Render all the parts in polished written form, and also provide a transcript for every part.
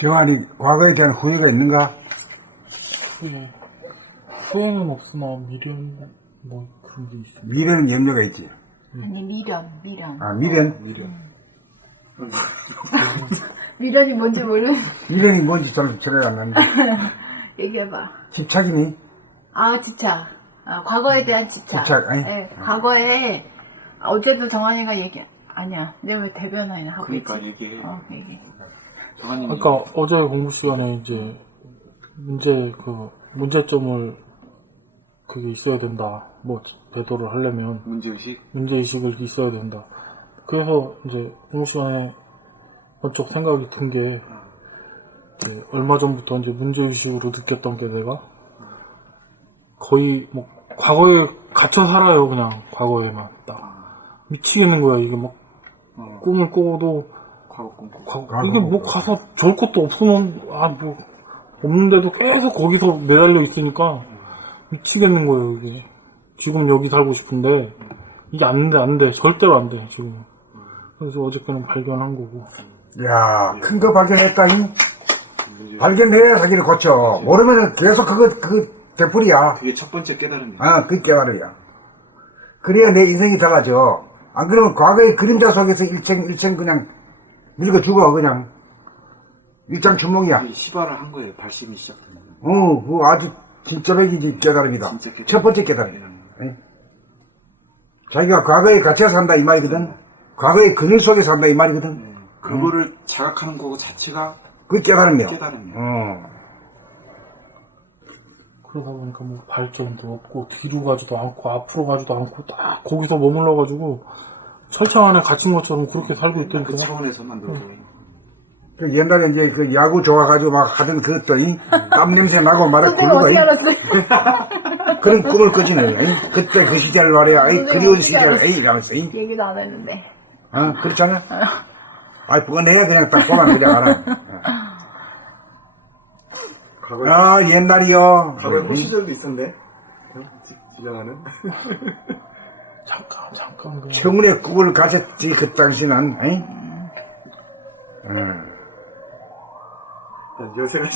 정환이 과거에 대한 후회가 있는가? 후회는 없으나 미련 뭐 그런 게 있습니다. 미래는 염려가 있지. 아니 미련. 아, 미련? 미련이 뭔지 모르는. 미련이 뭔지 잘 안 나는데. 얘기해봐. 집착이니? 아 집착. 과거에 대한 집착. 집착, 아니? 네, 과거에 어제도 정환이가 아니야. 내가 왜 대변을 하고 그러니까 있지? 얘기해. 얘기. 정한님 아까 어제 공부 시간에 이제 문제점을 그게 있어야 된다. 뭐 배도를 하려면 문제의식을 있어야 된다. 그래서 이제 공부 시간에 번쩍 생각이 든 게 얼마 전부터 이제 문제의식으로 느꼈던 게 내가 거의 뭐 과거에 갇혀 살아요. 그냥 과거에만 딱 미치겠는 거야. 이게 막 꿈을 꿔도 이게 뭐 가서 좋을 것도 없으면 뭐 없는데도 계속 거기서 매달려 있으니까 미치겠는 거예요. 이게 지금 여기 살고 싶은데 이게 안 돼 절대로 안 돼 지금. 그래서 어저께는 발견한 거고. 야, 큰 거 발견했다잉. 발견해야 자기를 고쳐. 모르면은 계속 그거 되풀이야. 그게 첫 번째 깨달음이야. 그 깨달음이야. 그래야 내 인생이 달라져. 안 그러면 과거의 그림자 속에서 일생 그냥 늙어 죽어, 그냥. 일장춘몽이야. 시발을 한 거예요. 발심이 시작되면. 그거 아주 진짜백이지 깨달음이다. 진짜 깨달음. 첫 번째 깨달음이다. 자기가 과거에 갇혀 산다 이 말이거든. 과거의 그늘 속에 산다 이 말이거든. 그거를 자각하는 거 자체가 그 깨달음이야. 그러다 보니까 뭐 발전도 없고 뒤로 가지도 않고 앞으로 가지도 않고 딱 거기서 머물러가지고 철창 안에 갇힌 것처럼 그렇게 살고 있다니까. 그 차원에서만 놀고. 그 옛날에 이제 그 야구 좋아가지고 막 하던 그것도 땀 냄새 나고 말아 선생님 어떻게 알았어요? 그런 꿈을 꾸지네. 그때 그 시절 말이야. 그리운 시절 이러면서. 얘기도 안 했는데. 그렇잖아. 뻔해야 그냥 딱 보면 그냥 알아. 옛날이요. 과거에 호시절도 있었네. 지정하는. 잠깐 그냥. 청운의 꿈을 가졌지 그 당시는. 요새는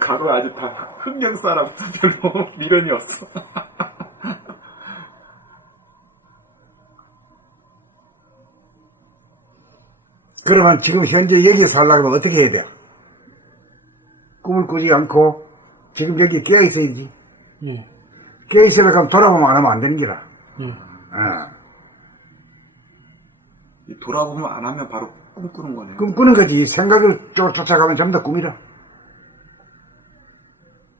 과거에 아주 다 흥경 사람 별로 미련이 없어. 그러면 지금 현재 여기에 살려면 어떻게 해야 돼? 꿈을 꾸지 않고 지금 여기 깨어있어야지. 예. 깨어있으려고 하면 돌아보면 안 하면 안 되는 기라. 예. 돌아보면 안 하면 바로 꿈꾸는 거네. 꿈꾸는 거지. 생각을 쫓아가면 전부 다 꿈이라.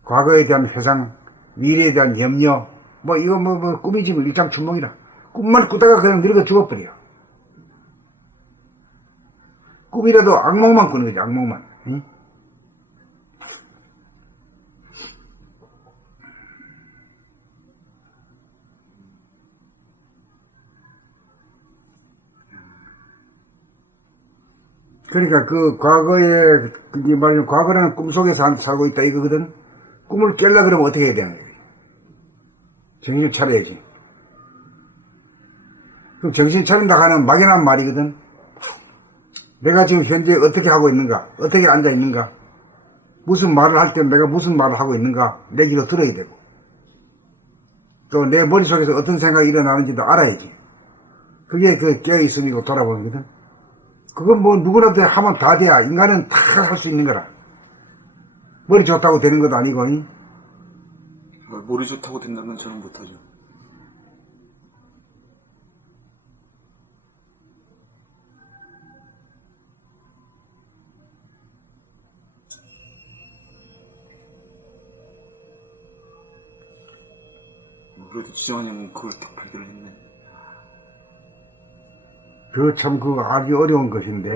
과거에 대한 회상, 미래에 대한 염려, 이거 꿈이지 일장춘몽이라. 꿈만 꾸다가 그냥 늙어 죽어버려. 꿈이라도 악몽만 꾸는 거지, 악몽만. 응? 그러니까 그 과거에, 이게 말하면 과거라는 꿈 속에서 살고 있다 이거거든. 꿈을 깰라 그러면 어떻게 해야 되는 거야? 정신 차려야지. 그럼 정신 차린다 하는 막연한 말이거든. 내가 지금 현재 어떻게 하고 있는가? 어떻게 앉아 있는가? 무슨 말을 할 때 내가 무슨 말을 하고 있는가? 내 귀로 들어야 되고. 또 내 머릿속에서 어떤 생각이 일어나는지도 알아야지. 그게 그 깨어있음이고 돌아보거든. 그건 누구나도 하면 다 돼야. 인간은 다 할 수 있는 거라. 머리 좋다고 되는 것도 아니고. 머리 좋다고 된다면 저는 못하죠. 그래도 지정환이 형은 그걸 딱 발견했네. 그거 아주 어려운 것인데,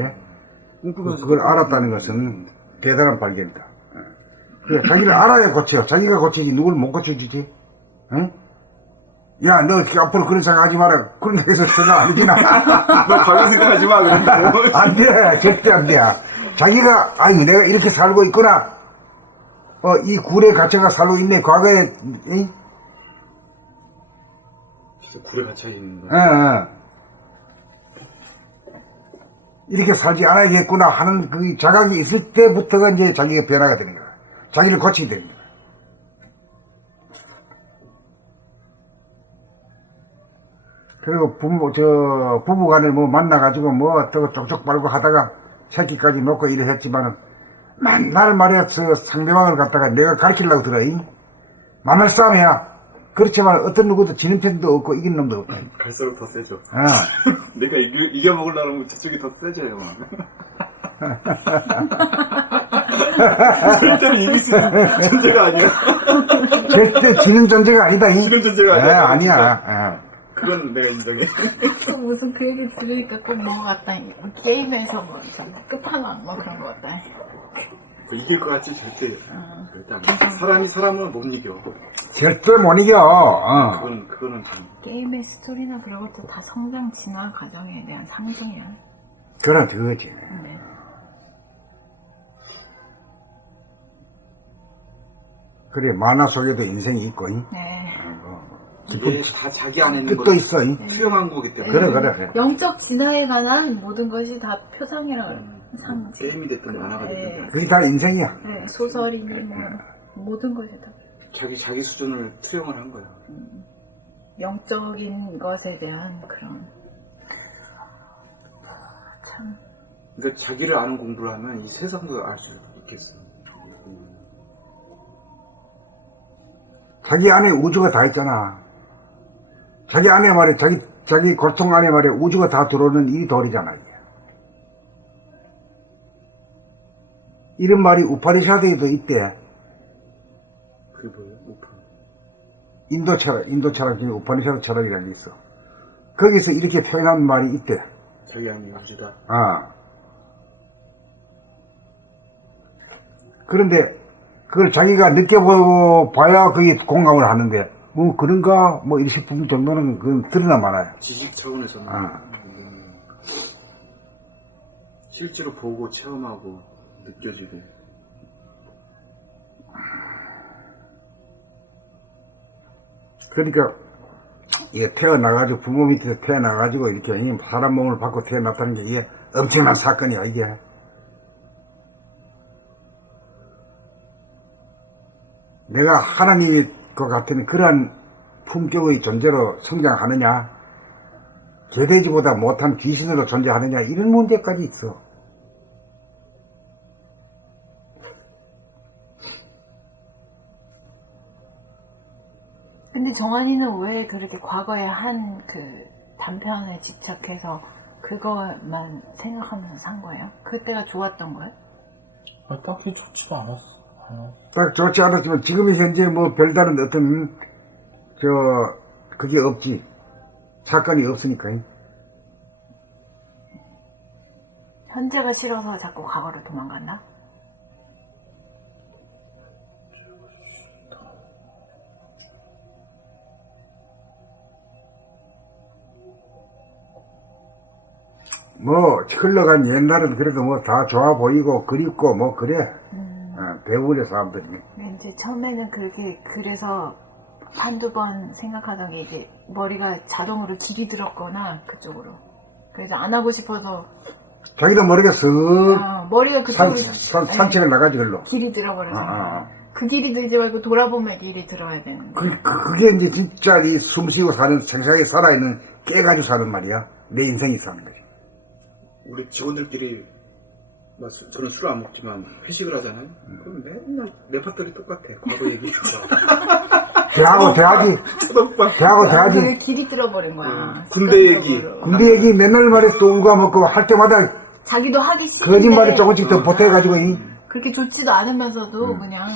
그걸 알았다는 것은 대단한 발견이다. 그래, 자기를 알아야 고쳐. 자기가 고치지, 누굴 못 고쳐주지. 응? 야, 너 앞으로 그런 생각 하지 마라. 그런 생각해서 생각 안 해지나. 너 과거 생각하지 마. 안 돼. 절대 안 돼. 자기가, 내가 이렇게 살고 있구나. 이 굴에 갇혀가 살고 있네. 과거에, 굴에 갇혀 있는 거야. 이렇게 살지 않아야겠구나 하는 그 자각이 있을 때부터가 이제 자기가 변화가 되는 거야. 자기를 고치게 되는 거야. 그리고 부부간에 뭐 만나가지고 뭐 어떻게 쪽쪽 빨고 하다가 새끼까지 놓고 이래 했지만은 만날 말이야, 상대방을 갖다가 내가 가르치려고 들어, 만날 싸움이야. 그렇지만 어떤 누구도 지는 편도 없고 이긴 놈도 없다. 갈수록 더 세죠. 어. 내가 이겨먹으려면 저쪽이 더 세져요. 절대로 이길 수 있는 존재가 아니야. 절대 지는 존재가 아니다. 지는 존재가 아니야. 아니야. 그건 내가 인정해. 또 무슨 그 얘기 들으니까 꼭 뭐 같다. 게임에서 뭐 끝판왕 뭐 그런 거 같다. 이길 것 같지 절대. 절대 안 돼. 사람이 사람을 못 이겨. 절대 못 이겨. 그거는 참. 게임의 스토리나 그런 것도 다 성장 진화 과정에 대한 상징이야. 그런 그거지. 네. 그래, 만화 속에도 인생이 있고, 네. 이게 다 자기 안에 있는 끝도 있어. 투영한 거기 때문에. 그래. 영적 진화에 관한 모든 것이 다 표상이라 그래. 상징. 게임이 됐든 만화가 됐든 그게 다 인생이야. 네, 소설이니 뭐 모든 것이 다 자기 수준을 투영을 한 거야. 영적인 것에 대한 그런 참. 그러니까 자기를 아는 공부를 하면 이 세상도 알 수 있겠어. 자기 안에 우주가 다 있잖아. 자기 안에 말이야, 자기 고통 안에 말이야, 우주가 다 들어오는 이 돌이잖아, 이게. 이런 말이 우파니샤드에도 있대. 그게 뭐예요? 우파. 인도 철학 중에 우파니샤드 철학이라는 게 있어. 거기서 이렇게 표현한 말이 있대. 자기 안에 우주다. 그런데 그걸 자기가 느껴보고 봐야 그게 공감을 하는데, 뭐 그런가, 뭐 이렇게 부분 정도는 그건 드러나 많아요. 지식 차원에서는 실제로 보고 체험하고 느껴지고. 그러니까 이게 태어나가지고 부모 밑에서 태어나가지고 이렇게 사람 몸을 받고 태어났다는 게 이게 엄청난 사건이야, 이게. 내가 하나님일 것 같은 그러한 품격의 존재로 성장하느냐, 개돼지보다 못한 귀신으로 존재하느냐, 이런 문제까지 있어. 근데 정한이는 왜 그렇게 과거에 한 그 단편에 집착해서 그것만 생각하면서 산 거예요? 그때가 좋았던 거예요? 딱히 좋지가 않았어. 딱 좋지 않았지만 지금 현재 뭐 별다른 어떤 그게 없지. 사건이 없으니까. 현재가 싫어서 자꾸 과거로 도망갔나? 뭐 흘러간 옛날은 그래도 뭐 다 좋아 보이고 그립고 뭐 그래. 대부분의 사람들이. 이제 처음에는 그렇게 그래서 한두 번 생각하던 게 이제 머리가 자동으로 길이 들었거나 그쪽으로. 그래서 안 하고 싶어서 자기도 모르게 머리가 그쪽으로 산책을 나가지 글로. 길이 들어버려서 그 길이 들지 말고 돌아보면 길이 들어야 되는 거야. 그게 이제 진짜 이 숨쉬고 사는 생생하게 살아있는 깨가지고 사는 말이야. 내 인생이 사는 거지. 우리 직원들끼리 저는 술을 안 먹지만 회식을 하잖아요. 그럼 맨날 내 파트리 똑같아. 과거 얘기해서. 대하고 대하지. 대하고 대하지. 그게 길이 들어버린 거야. 군대 얘기. 군대 얘기 맨날 말해 또 울고 먹고 할 때마다 자기도 하기 싫은데 거짓말을 조금씩 더 보태가지고 그렇게 좋지도 않으면서도 그냥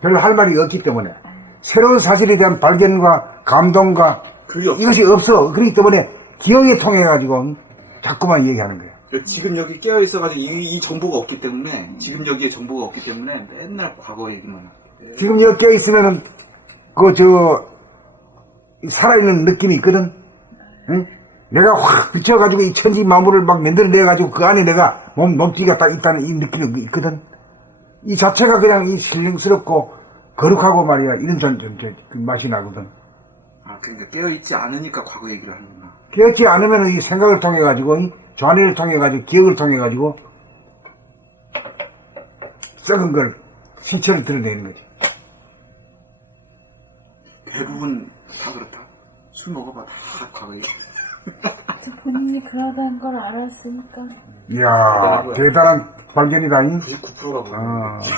별로 할 말이 없기 때문에 새로운 사실에 대한 발견과 감동과 그게 없어. 이것이 없어. 그렇기 때문에 기억에 통해가지고 자꾸만 얘기하는 거야. 지금 여기 깨어 있어가지고 이 정보가 없기 때문에 지금 여기에 정보가 없기 때문에 맨날 과거 얘기만 해. 지금 여기 껴있으면은 살아있는 느낌이 있거든. 응? 내가 확 비춰가지고 이 천지 만물을 막 만들어내가지고 그 안에 내가 몸뚱이가 딱 있다는 이 느낌이 있거든. 이 자체가 그냥 이 신령스럽고 거룩하고 말이야. 이런 그 맛이 나거든. 아, 그러니까 깨어있지 않으니까 과거 얘기를 하는구나. 깨어있지 않으면 이 생각을 통해가지고, 이 전해를 통해가지고, 기억을 통해가지고, 썩은 걸, 시체를 드러내는 거지. 대부분 다 그렇다. 술 먹어봐, 다 과거 얘기. 본인이 그러다는 걸 알았으니까. 이야, 대단한 발견이다, 잉? 99%가 그런 아, 거지.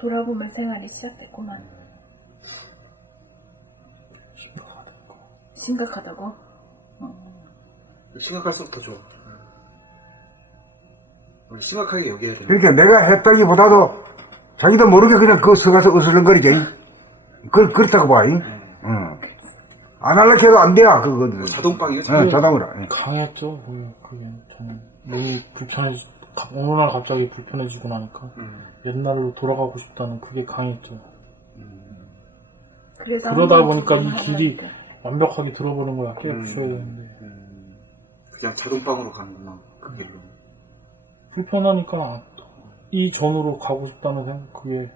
돌아보면 생활이 시작됐구만. 심각하다고? 심각할수록 더 좋아. 우리 심각하게 여겨야 돼. 그러니까 내가 했다기보다도, 자기도 모르게 그냥 그 서가서 으슬렁거리지, 잉? 그렇다고 봐, 잉? 응. 안 하려고 해도 안 돼야, 그거들. 자동방이요? 네, 자동으로. 예. 강했죠. 그게 저는 몸이 어느 날 갑자기 불편해지고 나니까 옛날로 돌아가고 싶다는 그게 강했죠. 그래서 그러다 한번 보니까 이 구경하려니까. 길이 완벽하게 들어버린 거야. 깨 부셔야 되는데 그냥 자동방으로 가는구나. 그 길로. 불편하니까 이 전으로 가고 싶다는 생각 그게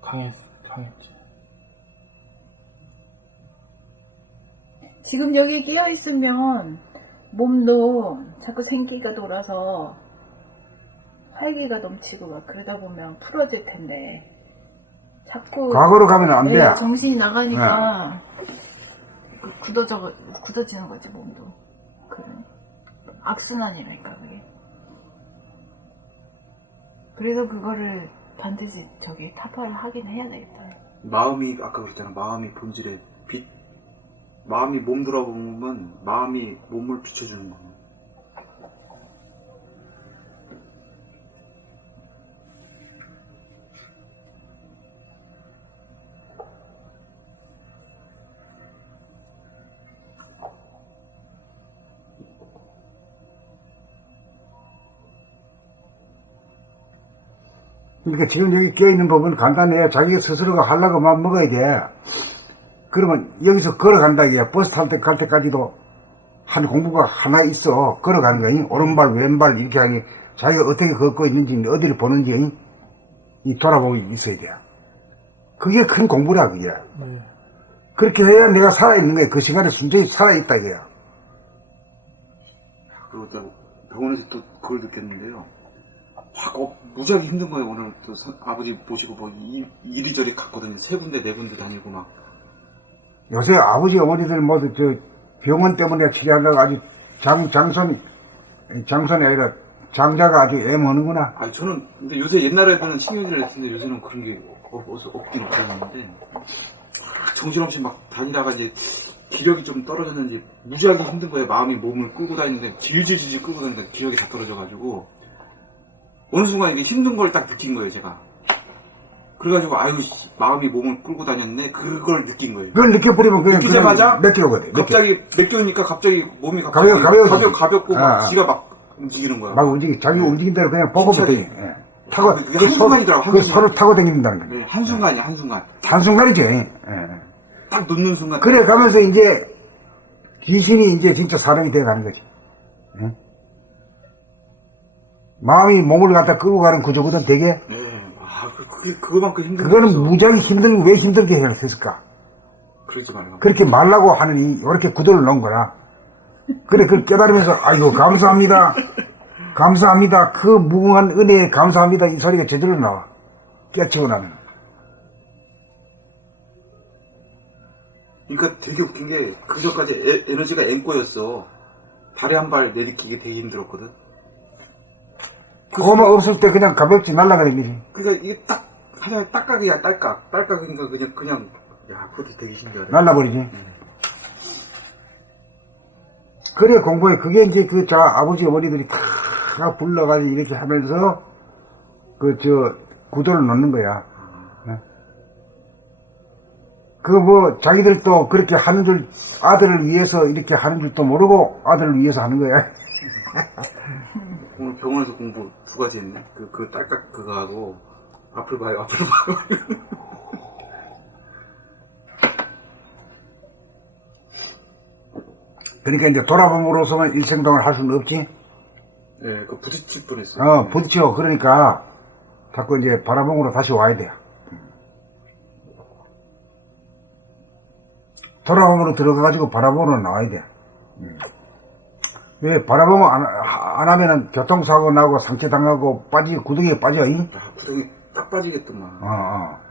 강했지. 지금 여기 끼어 있으면 몸도 자꾸 생기가 돌아서 활기가 넘치고 막 그러다 보면 풀어질 텐데 자꾸 과거로 가면 안 돼. 네, 정신이 나가니까 굳어지는 거지 몸도. 그런 악순환이라니까 그게. 그래서 그거를 반드시 타파를 하긴 해야 되겠다. 마음이, 아까 그랬잖아. 마음이 본질의 빛. 마음이 몸 돌아보면 마음이 몸을 비춰주는 거야. 그러니까 지금 여기 깨어있는 법은 간단해. 자기 스스로가 하려고 맘 먹어야 돼. 그러면 여기서 걸어간다 이게 버스 탈 때 갈 때까지도 한 공부가 하나 있어. 걸어가는 거야. 오른발 왼발 이렇게 하니 자기가 어떻게 걷고 있는지 어디를 보는지 이 돌아보기 있어야 돼. 그게 큰 공부라 그게. 네. 그렇게 해야 내가 살아있는 거야. 그 시간에 순전히 살아있다 이게. 그리고 또 병원에서 또 그걸 느꼈는데요. 무지하게 힘든 거예요. 오늘 또 아버지 모시고 뭐 이리저리 갔거든요. 3군데 4군데 다니고 막. 요새 아버지 어머니들 모두 저 병원 때문에 치료하려고 아주 장손이 아니라 장자가 아주 애먹는구나. 아니 저는 근데 요새 옛날에는 신경질을 했는데 요새는 그런 게 없긴 없었는데 정신없이 막 다니다가 이제 기력이 좀 떨어졌는지 무지하게 힘든 거예요. 마음이 몸을 끌고 다니는데 질질질 끌고 다니는데 기력이 다 떨어져가지고 어느 순간 이게 힘든 걸 딱 느낀 거예요. 제가 그래가지고 아유 마음이 몸을 끌고 다녔네 그걸 느낀 거예요. 그걸 느껴버리면 그냥 느끼자마자 몇 킬로거든. 갑자기 느껴니까 갑자기 몸이 가볍고 막 지가 막 움직이는 거야. 막 자기 움직인 대로 그냥 보고 진짜로. 있더니 타고 그게 한순간이더라고. 그 서로 타고 다닙니다. 네, 한순간이야 한순간. 한순간이지. 딱 놓는 순간. 그래 가면서 이제 귀신이 이제 진짜 사람이 되어가는 거지. 마음이 몸을 갖다 끌고 가는 구조거든 되게. 네. 그거만큼 힘든 그거는 게 없어. 무지하게 왜 힘들게 해놨을까? 그러지 말고. 그렇게 말라고 하느니 이렇게 구도를 넣은 거라. 그래 그걸 깨달으면서 아이고 감사합니다. 감사합니다. 그 무궁한 은혜에 감사합니다. 이 소리가 제대로 나와. 깨치고 나면. 그러니까 되게 웃긴 게 그 전까지 에너지가 앵꼬였어. 발에 한 발 내딛기가 되게 힘들었거든. 그거만 없을 때 그냥 가볍게 날아가는 그러니까 이게 딱 하나의 딱각이야 딸깍. 딸깍이니까 그냥 야 그것도 되게 신기하네. 날라버리지. 그래 공부해. 그게 이제 아버지 어머니들이 다 불러가지고 이렇게 하면서 구도를 놓는 거야. 자기들도 그렇게 하는 줄, 아들을 위해서 이렇게 하는 줄도 모르고 아들을 위해서 하는 거야. 오늘 병원에서 공부 2가지 했네. 그 딸깍 그거 하고 앞을 봐요. 그러니까 이제 돌아봄으로서는 일생동안 할 수는 없지. 네, 그 부딪힐 뻔했어요. 부딪혀. 그러니까 자꾸 이제 바라봄으로 다시 와야 돼. 돌아봄으로 들어가가지고 바라봄으로 나와야 돼. 왜 바라봄을 안 하면은 교통사고 나고 상처당하고 구덩이에 빠져. 구덩이 딱 빠지겠더만.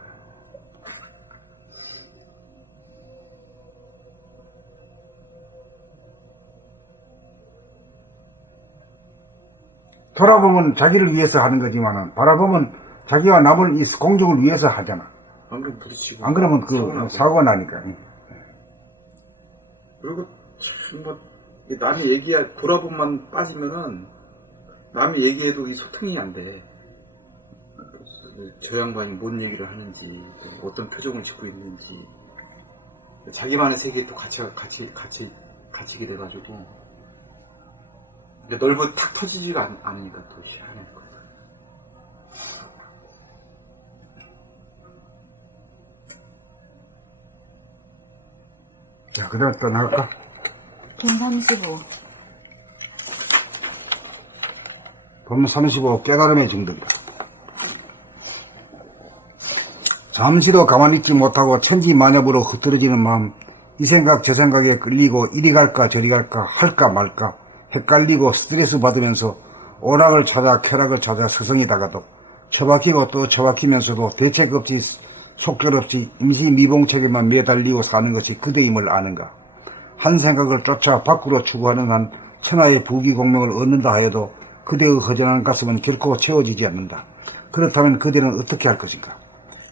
돌아보면 자기를 위해서 하는 거지만은 바라보면 자기와 남을 이 공중을 위해서 하잖아. 안 그러면 부딪히고. 안 그러면 사고가 나니까. 그리고 참 남의 얘기야 돌아보면 빠지면은 남의 얘기해도 이 소통이 안 돼. 저 양반이 뭔 얘기를 하는지, 어떤 표정을 짓고 있는지, 자기만의 세계에 또 갇히게 돼가지고, 넓어 탁 터지지가 않으니까 또 희한해. 자, 그 다음에 또 나갈까? 돈 35. 돈 35, 깨달음의 증거입니다. 잠시도 가만히 있지 못하고 천지만엽으로 흐트러지는 마음, 이 생각 저 생각에 끌리고 이리 갈까 저리 갈까 할까 말까 헷갈리고 스트레스 받으면서 오락을 찾아 쾌락을 찾아 스승이 다가도 처박히고 또 처박히면서도 대책 없이 속절없이 임시 미봉책에만 매달리고 사는 것이 그대임을 아는가. 한 생각을 쫓아 밖으로 추구하는 한 천하의 부귀공명을 얻는다 하여도 그대의 허전한 가슴은 결코 채워지지 않는다. 그렇다면 그대는 어떻게 할 것인가.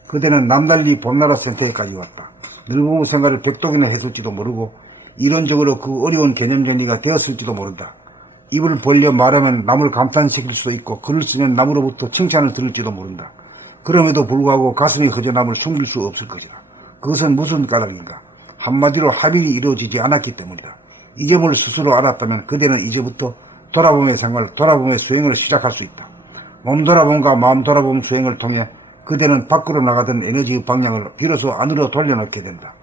그대는 남달리 봄나라 센터에까지 왔다. 늙은 생활을 백독이나 했을지도 모르고 이론적으로 그 어려운 개념 정리가 되었을지도 모른다. 입을 벌려 말하면 남을 감탄시킬 수도 있고 글을 쓰면 남으로부터 칭찬을 들을지도 모른다. 그럼에도 불구하고 가슴의 허전함을 숨길 수 없을 것이다. 그것은 무슨 까닭인가? 한마디로 합일이 이루어지지 않았기 때문이다. 이 점을 스스로 알았다면 그대는 이제부터 돌아봄의 생활, 돌아봄의 수행을 시작할 수 있다. 몸 돌아봄과 마음 돌아봄 수행을 통해 그대는 밖으로 나가던 에너지의 방향을 비로소 안으로 돌려놓게 된다.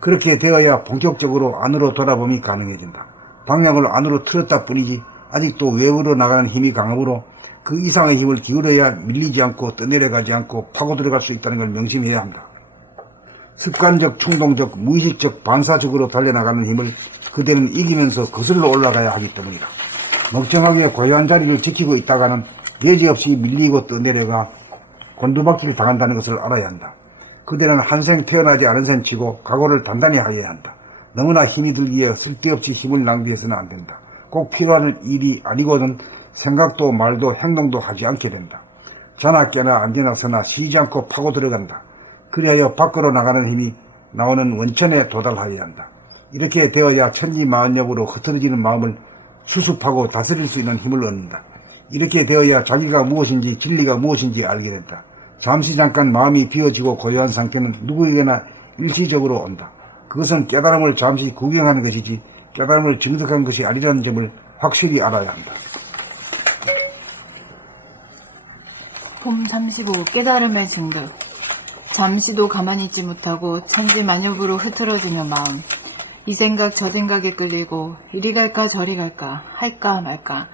그렇게 되어야 본격적으로 안으로 돌아봄이 가능해진다. 방향을 안으로 틀었다 뿐이지 아직도 외부로 나가는 힘이 강하므로 그 이상의 힘을 기울여야 밀리지 않고 떠내려가지 않고 파고 들어갈 수 있다는 걸 명심해야 한다. 습관적, 충동적, 무의식적, 반사적으로 달려나가는 힘을 그대는 이기면서 거슬러 올라가야 하기 때문이다. 멀쩡하게 고요한 자리를 지키고 있다가는 여지없이 밀리고 떠내려가 곤두박질을 당한다는 것을 알아야 한다. 그대는 한생 태어나지 않은 셈 치고 각오를 단단히 하여야 한다. 너무나 힘이 들기에 쓸데없이 힘을 낭비해서는 안 된다. 꼭 필요한 일이 아니고는 생각도 말도 행동도 하지 않게 된다. 자나 깨나 앉으나 서나 쉬지 않고 파고 들어간다. 그리하여 밖으로 나가는 힘이 나오는 원천에 도달하여야 한다. 이렇게 되어야 천지만엽으로 흐트러지는 마음을 수습하고 다스릴 수 있는 힘을 얻는다. 이렇게 되어야 자기가 무엇인지 진리가 무엇인지 알게 된다. 잠시 잠깐 마음이 비어지고 고요한 상태는 누구에게나 일시적으로 온다. 그것은 깨달음을 잠시 구경하는 것이지 깨달음을 증득한 것이 아니라는 점을 확실히 알아야 한다. 봄 35. 깨달음의 증득. 잠시도 가만히 있지 못하고 천지만엽으로 흐트러지는 마음. 이 생각 저 생각에 끌리고 이리 갈까 저리 갈까 할까 말까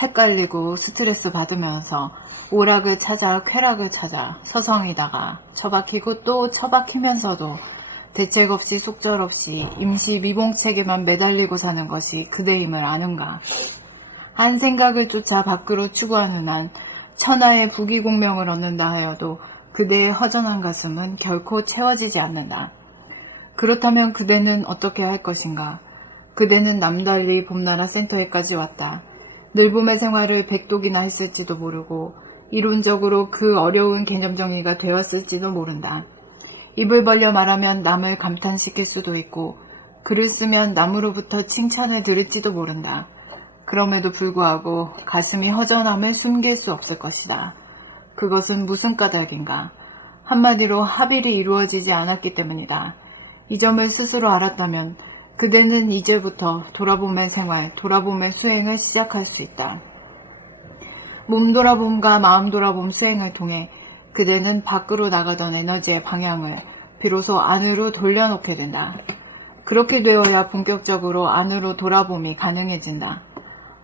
헷갈리고 스트레스 받으면서 오락을 찾아 쾌락을 찾아 서성이다가 처박히고 또 처박히면서도 대책 없이 속절없이 임시 미봉책에만 매달리고 사는 것이 그대임을 아는가. 한 생각을 쫓아 밖으로 추구하는 한 천하의 부귀공명을 얻는다 하여도 그대의 허전한 가슴은 결코 채워지지 않는다. 그렇다면 그대는 어떻게 할 것인가. 그대는 남달리 봄나라 센터에까지 왔다. 늙음의 생활을 백독이나 했을지도 모르고 이론적으로 그 어려운 개념 정리가 되었을지도 모른다. 입을 벌려 말하면 남을 감탄시킬 수도 있고 글을 쓰면 남으로부터 칭찬을 들을지도 모른다. 그럼에도 불구하고 가슴이 허전함을 숨길 수 없을 것이다. 그것은 무슨 까닭인가. 한마디로 합일이 이루어지지 않았기 때문이다. 이 점을 스스로 알았다면 그대는 이제부터 돌아봄의 생활, 돌아봄의 수행을 시작할 수 있다. 몸 돌아봄과 마음 돌아봄 수행을 통해 그대는 밖으로 나가던 에너지의 방향을 비로소 안으로 돌려놓게 된다. 그렇게 되어야 본격적으로 안으로 돌아봄이 가능해진다.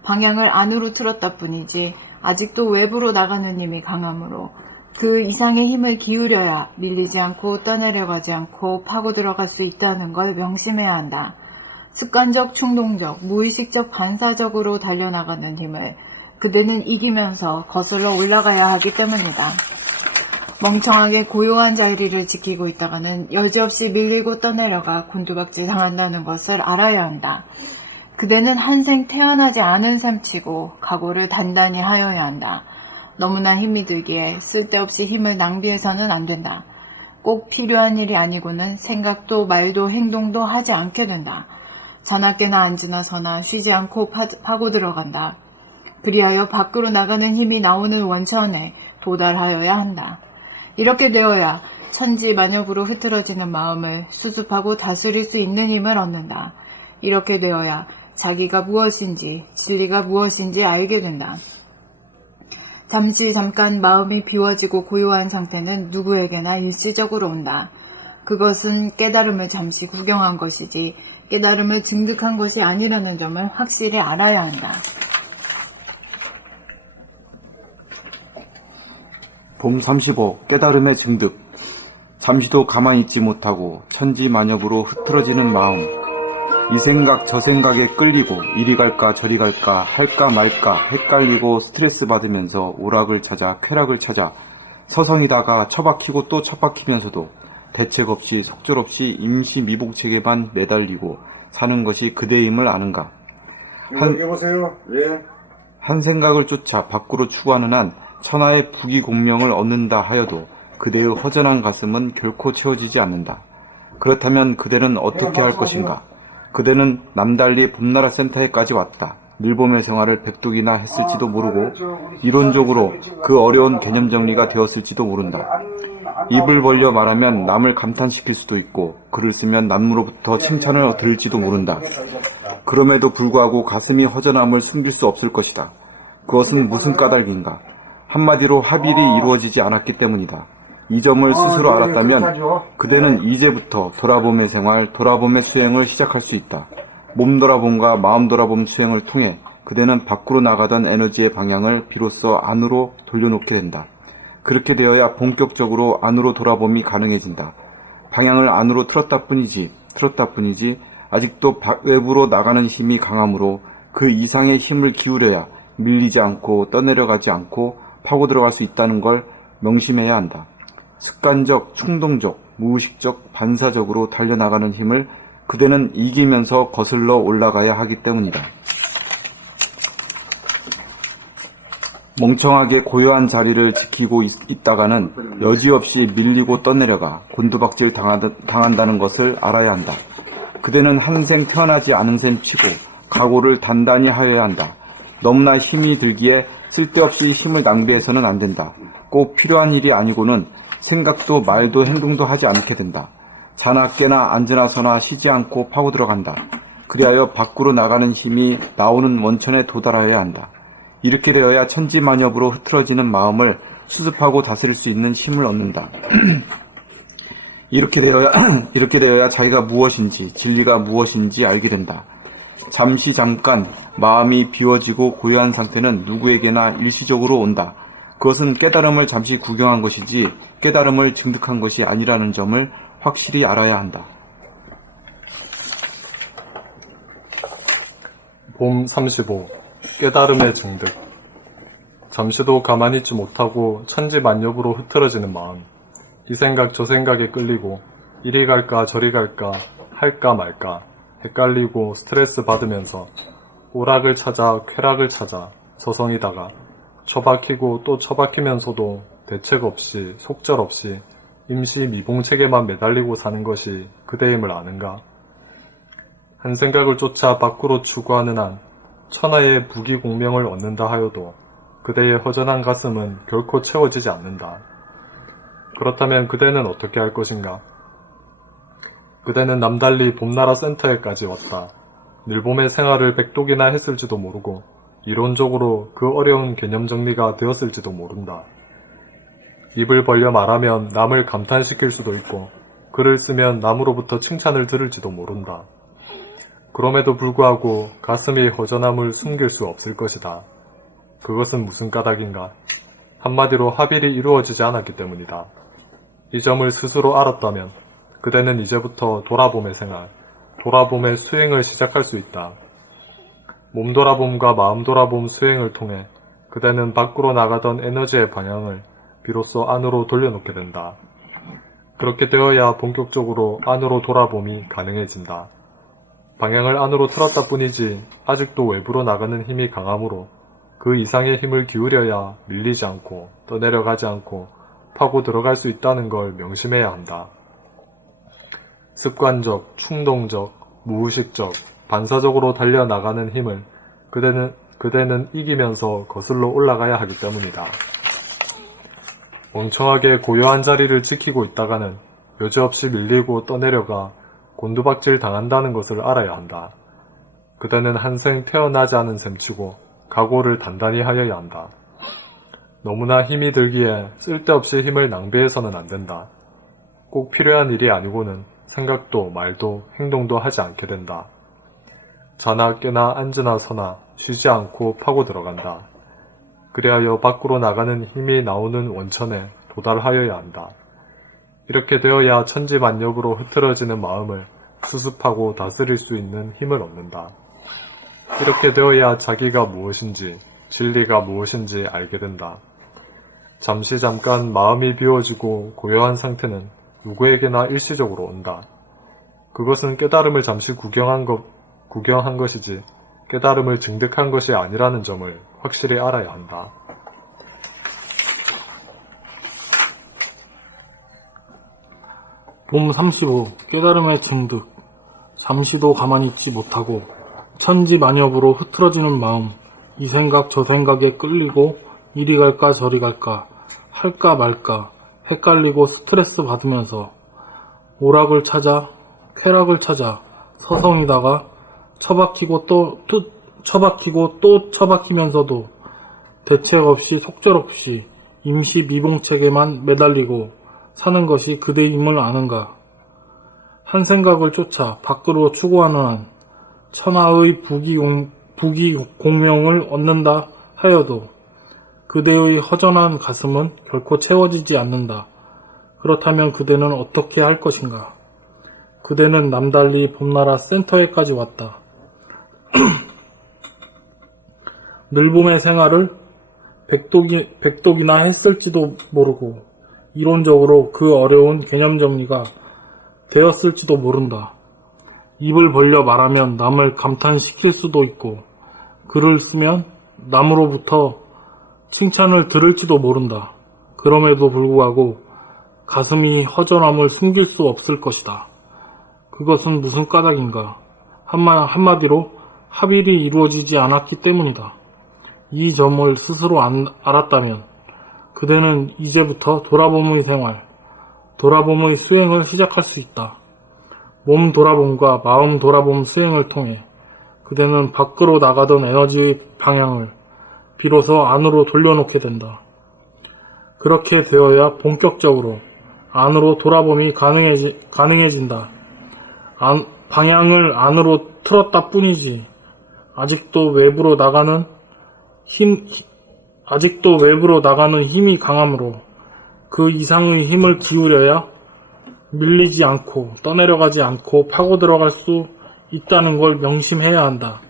방향을 안으로 틀었다 뿐이지 아직도 외부로 나가는 힘이 강하므로 그 이상의 힘을 기울여야 밀리지 않고 떠내려가지 않고 파고 들어갈 수 있다는 걸 명심해야 한다. 습관적, 충동적, 무의식적, 반사적으로 달려나가는 힘을 그대는 이기면서 거슬러 올라가야 하기 때문이다. 멍청하게 고요한 자리를 지키고 있다가는 여지없이 밀리고 떠내려가 곤두박질 당한다는 것을 알아야 한다. 그대는 한생 태어나지 않은 셈치고 각오를 단단히 하여야 한다. 너무나 힘이 들기에 쓸데없이 힘을 낭비해서는 안 된다. 꼭 필요한 일이 아니고는 생각도 말도 행동도 하지 않게 된다. 자나깨나 앉으나 서나 쉬지 않고 파고 들어간다. 그리하여 밖으로 나가는 힘이 나오는 원천에 도달하여야 한다. 이렇게 되어야 천지만엽으로 흐트러지는 마음을 수습하고 다스릴 수 있는 힘을 얻는다. 이렇게 되어야 자기가 무엇인지 진리가 무엇인지 알게 된다. 잠깐 마음이 비워지고 고요한 상태는 누구에게나 일시적으로 온다. 그것은 깨달음을 잠시 구경한 것이지 깨달음을 증득한 것이 아니라는 점을 확실히 알아야 한다. 봄 35 깨달음의 증득. 잠시도 가만히 있지 못하고 천지만엽으로 흐트러지는 마음. 이 생각 저 생각에 끌리고 이리 갈까 저리 갈까 할까 말까 헷갈리고 스트레스 받으면서 오락을 찾아 쾌락을 찾아 서성이다가 처박히고 또 처박히면서도 대책 없이 속절없이 임시 미봉책에만 매달리고 사는 것이 그대의 힘을 아는가. 여보세요? 예? 한 생각을 쫓아 밖으로 추구하는 한 천하의 부귀공명을 얻는다 하여도 그대의 허전한 가슴은 결코 채워지지 않는다. 그렇다면 그대는 어떻게 할 것인가? 그대는 남달리 봄나라 센터에까지 왔다. 밀봄의 생활을 100독이나 했을지도 모르고 이론적으로 그 어려운 개념 정리가 되었을지도 모른다. 입을 벌려 말하면 남을 감탄시킬 수도 있고 글을 쓰면 남으로부터 칭찬을 들을지도 모른다. 그럼에도 불구하고 가슴이 허전함을 숨길 수 없을 것이다. 그것은 무슨 까닭인가? 한마디로 합일이 이루어지지 않았기 때문이다. 이 점을 스스로 알았다면 그대는 이제부터 돌아봄의 생활, 돌아봄의 수행을 시작할 수 있다. 몸 돌아봄과 마음 돌아봄 수행을 통해 그대는 밖으로 나가던 에너지의 방향을 비로소 안으로 돌려놓게 된다. 그렇게 되어야 본격적으로 안으로 돌아봄이 가능해진다. 방향을 안으로 틀었다 뿐이지 아직도 외부로 나가는 힘이 강하므로 그 이상의 힘을 기울여야 밀리지 않고 떠내려가지 않고 파고 들어갈 수 있다는 걸 명심해야 한다. 습관적, 충동적, 무의식적, 반사적으로 달려나가는 힘을 그대는 이기면서 거슬러 올라가야 하기 때문이다. 멍청하게 고요한 자리를 지키고 있다가는 여지없이 밀리고 떠내려가 곤두박질 당한다는 것을 알아야 한다. 그대는 한생 태어나지 않은 셈치고 각오를 단단히 하여야 한다. 너무나 힘이 들기에 쓸데없이 힘을 낭비해서는 안 된다. 꼭 필요한 일이 아니고는 생각도 말도 행동도 하지 않게 된다. 자나 깨나 앉으나 서나 쉬지 않고 파고 들어간다. 그리하여 밖으로 나가는 힘이 나오는 원천에 도달하여야 한다. 이렇게 되어야 천지만엽으로 흐트러지는 마음을 수습하고 다스릴 수 있는 힘을 얻는다. 이렇게 되어야 자기가 무엇인지 진리가 무엇인지 알게 된다. 잠깐 마음이 비워지고 고요한 상태는 누구에게나 일시적으로 온다. 그것은 깨달음을 잠시 구경한 것이지 깨달음을 증득한 것이 아니라는 점을 확실히 알아야 한다. 봄 35 깨달음의 증득. 잠시도 가만히 있지 못하고 천지만엽으로 흐트러지는 마음. 이 생각 저 생각에 끌리고 이리 갈까 저리 갈까 할까 말까 헷갈리고 스트레스 받으면서 오락을 찾아 쾌락을 찾아 서성이다가 처박히고 또 처박히면서도 대책 없이 속절없이 임시 미봉책에만 매달리고 사는 것이 그대의 힘을 아는가? 한 생각을 쫓아 밖으로 추구하는 한 천하의 부귀공명을 얻는다 하여도 그대의 허전한 가슴은 결코 채워지지 않는다. 그렇다면 그대는 어떻게 할 것인가? 그대는 남달리 봄나라 센터에까지 왔다. 밀봄의 생활을 100독이나 했을지도 모르고 이론적으로 그 어려운 개념 정리가 되었을지도 모른다. 입을 벌려 말하면 남을 감탄시킬 수도 있고 글을 쓰면 남으로부터 칭찬을 들을지도 모른다. 그럼에도 불구하고 가슴이 허전함을 숨길 수 없을 것이다. 그것은 무슨 까닭인가? 한마디로 합일이 이루어지지 않았기 때문이다. 이 점을 스스로 알았다면 그대는 이제부터 돌아봄의 생활, 돌아봄의 수행을 시작할 수 있다. 몸 돌아봄과 마음 돌아봄 수행을 통해 그대는 밖으로 나가던 에너지의 방향을 비로소 안으로 돌려놓게 된다. 그렇게 되어야 본격적으로 안으로 돌아봄이 가능해진다. 방향을 안으로 틀었다 뿐이지 아직도 외부로 나가는 힘이 강하므로 그 이상의 힘을 기울여야 밀리지 않고 떠내려가지 않고 파고 들어갈 수 있다는 걸 명심해야 한다. 습관적, 충동적, 무의식적, 반사적으로 달려나가는 힘을 그대는 이기면서 거슬러 올라가야 하기 때문이다. 멍청하게 고요한 자리를 지키고 있다가는 여지없이 밀리고 떠내려가 곤두박질 당한다는 것을 알아야 한다. 그대는 한생 태어나지 않은 셈치고 각오를 단단히 하여야 한다. 너무나 힘이 들기에 쓸데없이 힘을 낭비해서는 안 된다. 꼭 필요한 일이 아니고는 생각도 말도 행동도 하지 않게 된다. 자나 깨나 앉으나 서나 쉬지 않고 파고 들어간다. 그리하여 밖으로 나가는 힘이 나오는 원천에 도달하여야 한다. 이렇게 되어야 천지만엽으로 흐트러지는 마음을 수습하고 다스릴 수 있는 힘을 얻는다. 이렇게 되어야 자기가 무엇인지, 진리가 무엇인지 알게 된다. 잠시 잠깐 마음이 비워지고 고요한 상태는 누구에게나 일시적으로 온다. 그것은 깨달음을 잠시 구경한 것이지 깨달음을 증득한 것이 아니라는 점을 확실히 알아야 한다. 봄 35. 깨달음의 증득. 잠시도 가만히 있지 못하고 천지만엽으로 흐트러지는 마음, 이 생각 저 생각에 끌리고 이리 갈까 저리 갈까 할까 말까 헷갈리고 스트레스 받으면서 오락을 찾아 쾌락을 찾아 서성이다가 처박히고 또 처박히면서도 대책 없이 속절없이 임시 미봉책에만 매달리고 사는 것이 그대의 힘을 아는가. 한 생각을 쫓아 밖으로 추구하는 한 천하의 부귀공명을 얻는다 하여도 그대의 허전한 가슴은 결코 채워지지 않는다. 그렇다면 그대는 어떻게 할 것인가? 그대는 남달리 봄나라 센터에까지 왔다. 늘봄의 생활을 백독이나 했을지도 모르고 이론적으로 그 어려운 개념 정리가 되었을지도 모른다. 입을 벌려 말하면 남을 감탄시킬 수도 있고 글을 쓰면 남으로부터 칭찬을 들을지도 모른다. 그럼에도 불구하고 가슴이 허전함을 숨길 수 없을 것이다. 그것은 무슨 까닭인가? 한마디로 합일이 이루어지지 않았기 때문이다. 이 점을 스스로 알았다면 그대는 이제부터 돌아봄의 생활, 돌아봄의 수행을 시작할 수 있다. 몸 돌아봄과 마음 돌아봄 수행을 통해 그대는 밖으로 나가던 에너지의 방향을 비로소 안으로 돌려놓게 된다. 그렇게 되어야 본격적으로 안으로 돌아봄이 가능해진다. 방향을 안으로 틀었다 뿐이지 아직도 외부로 나가는 힘이 강하므로 그 이상의 힘을 기울여야 밀리지 않고 떠내려가지 않고 파고 들어갈 수 있다는 걸 명심해야 한다.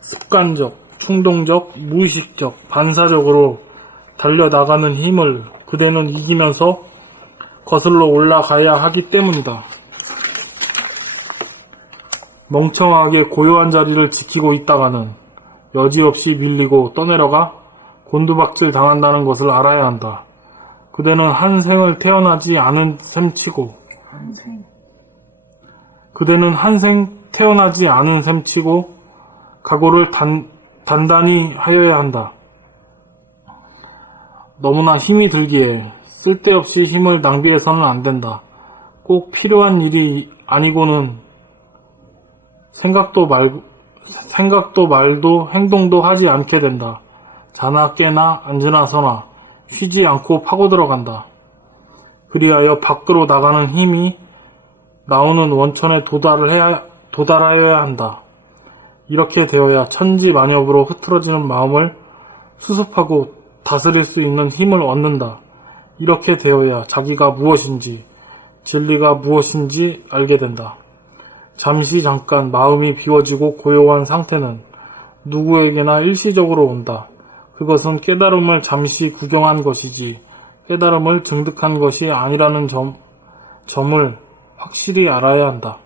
습관적, 충동적, 무의식적, 반사적으로 달려나가는 힘을 그대는 이기면서 거슬러 올라가야 하기 때문이다. 멍청하게 고요한 자리를 지키고 있다가는 여지없이 밀리고 떠내려가 곤두박질 당한다는 것을 알아야 한다. 그대는 한 생을 태어나지 않은 셈치고 각오를 단단히 하여야 한다. 너무나 힘이 들기에 쓸데없이 힘을 낭비해서는 안 된다. 꼭 필요한 일이 아니고는 생각도 말도 행동도 하지 않게 된다. 자나 깨나 앉으나 서나 쉬지 않고 파고 들어간다. 그리하여 밖으로 나가는 힘이 나오는 원천에 도달하여야 한다. 이렇게 되어야 천지만엽으로 흐트러지는 마음을 수습하고 다스릴 수 있는 힘을 얻는다. 이렇게 되어야 자기가 무엇인지, 진리가 무엇인지 알게 된다. 잠시 잠깐 마음이 비워지고 고요한 상태는 누구에게나 일시적으로 온다. 그것은 깨달음을 잠시 구경한 것이지 깨달음을 증득한 것이 아니라는 점을 확실히 알아야 한다.